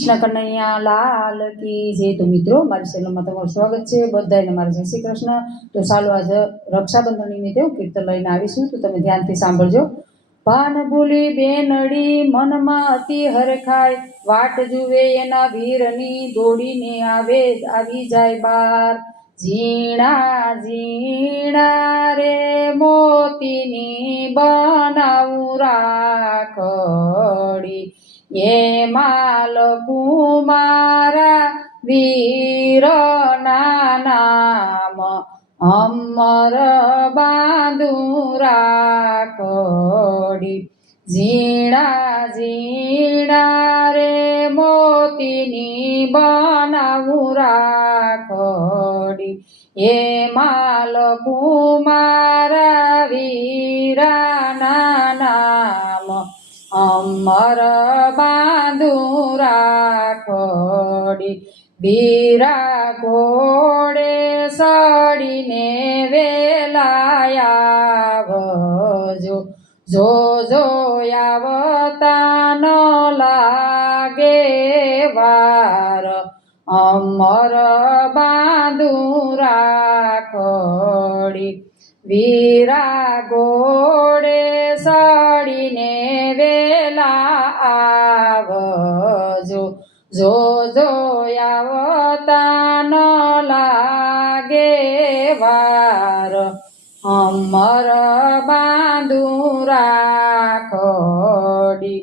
કૃષ્ણ કનૈયા લાલ કી જય। તો મિત્રો મારી ચેનલમાં તમારું સ્વાગત છે બધાને મારા જય શ્રી કૃષ્ણ। તો ચાલો આજે રક્ષાબંધન નિમિત્તે કીર્તન લઈને આવીશું, તો તમે ધ્યાનથી સાંભળજો। પાન ભૂલી બેનડી મનમાં અતિ હરખાય, વાટ જુએ એના વીરની દોડીને આવી જાય બાર। ઝીણા ઝીણા રે મોતીની બનાવું રાખડી, એમાં લખું મારા વીરના નામ, અમર બાંધું રાખડી। ઝીણા ઝીણા રે મોતીની બનાવું રાખડી, એમાં લખું મારા વીરના નામ, અમર બાંધું રાખડી। વીરા ઘોડે સડીને વેલાયા આવજો, જો આવતા ન લાગે વાર, અમર બાંધું રાખડી। વીરા ઘોડે સડીને વેલા આવજો, જો આવતા ન લાગે વાર, અમર બાંધું રાખડી।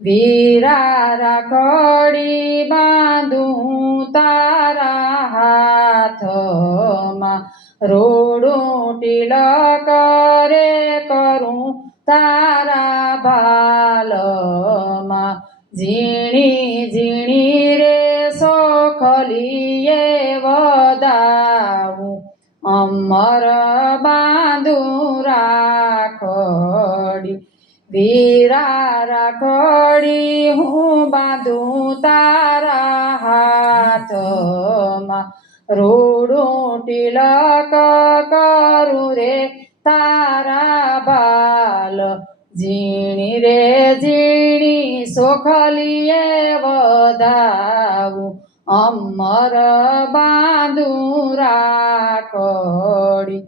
વીરા રાખડી બાંધું તારા હાથમાં, રોડું તિલક રે કરું તારા ભાલમાં। ઝીણી ઝીણી રે સોખલીએ વધાવું, અમર બાંધું રાખડી। વીરા રાખડી હું બાંધું તારા હાથમાં, રોડું તિલક કરું રે તારા બાલ। ઝીણી રે ઝીણી સોખલીએ વધાવું, અમર બાંધું રાખડી।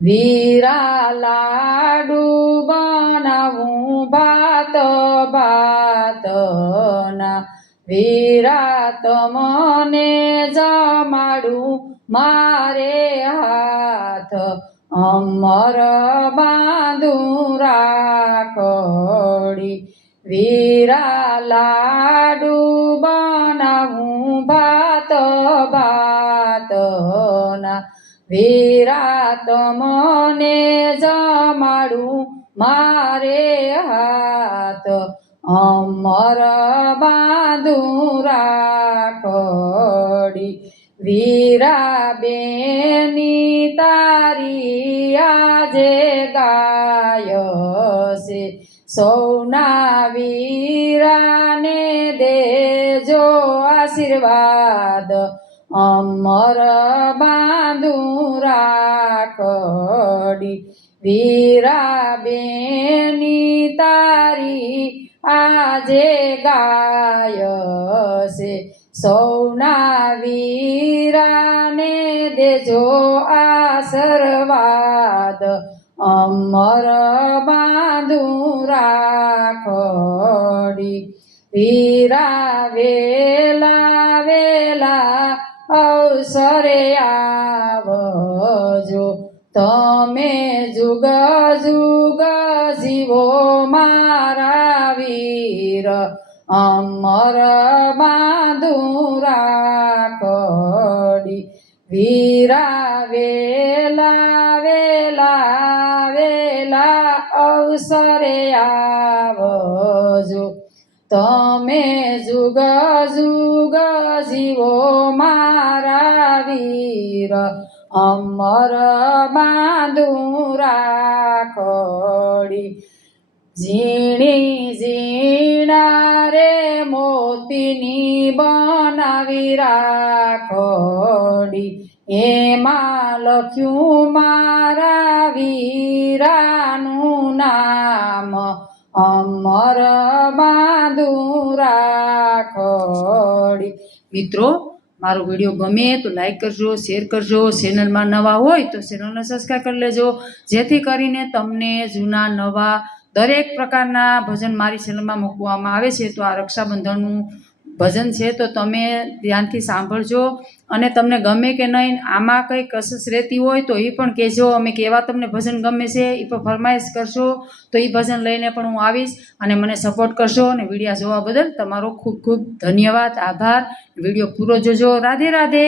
વીરા લાડુ બનાવું ભાત ભાતના, વીરા તમને જમાડું મારે હાથ, અમર બાંધું રાખડી। વીરા લાડુ બનાવું ભાત ભાતના, વીરા તમને જમાડું મારે હાથ, અમર બાંધું રાખડી। વીરા બેની તારી આજે ગાય છે, સૌના વીરાને દેજો આશીર્વાદ, અમર બાંધું રાખડી। વીરા બેની તારી આજે ગાય છે, સૌના વીરાને દેજો આશીર્વાદ, અમર બાંધું રાખડી। વીરા વેલા વેલા અવસરે આવજો, તમે જુગ જુગ જીવો મારા વીર, અમર બાંધું રાખડી। વીરા વેલા વેલા વેલા અવસરે આવજો, તમે જુગ જુગ જીવો મારા વીર, અમર બાંધું રાખડી। ઝીણી ઝીણા રે મોતીની બનાવી રાખડી, એમાં લખ્યું મારા વીરાનું નામ, અમર બાંધું રાખડી। મિત્રો મારો વિડીયો ગમે તો લાઈક કરજો, શેર કરજો, ચેનલમાં નવા હોય તો ચેનલને સબસ્ક્રાઈબ કરી લેજો, જેથી કરીને તમને જૂના નવા દરેક પ્રકારના ભજન મારી ચેનલમાં મૂકવામાં આવે છે. તો આ રક્ષાબંધનનું ભજન છે તો તમે ધ્યાનથી સાંભળજો, અને તમને ગમે કે નહીં, આમાં કંઈ કસસ રહેતી હોય તો એ પણ કહેજો. અમે કેવા તમને ભજન ગમે છે એ પણ ફરમાઈશ કરશો તો એ ભજન લઈને પણ હું આવીશ, અને મને સપોર્ટ કરશો. અને વિડીયો જોવા બદલ તમારો ખૂબ ખૂબ ધન્યવાદ, આભાર. વિડીયો પૂરો જોજો. રાધે રાધે.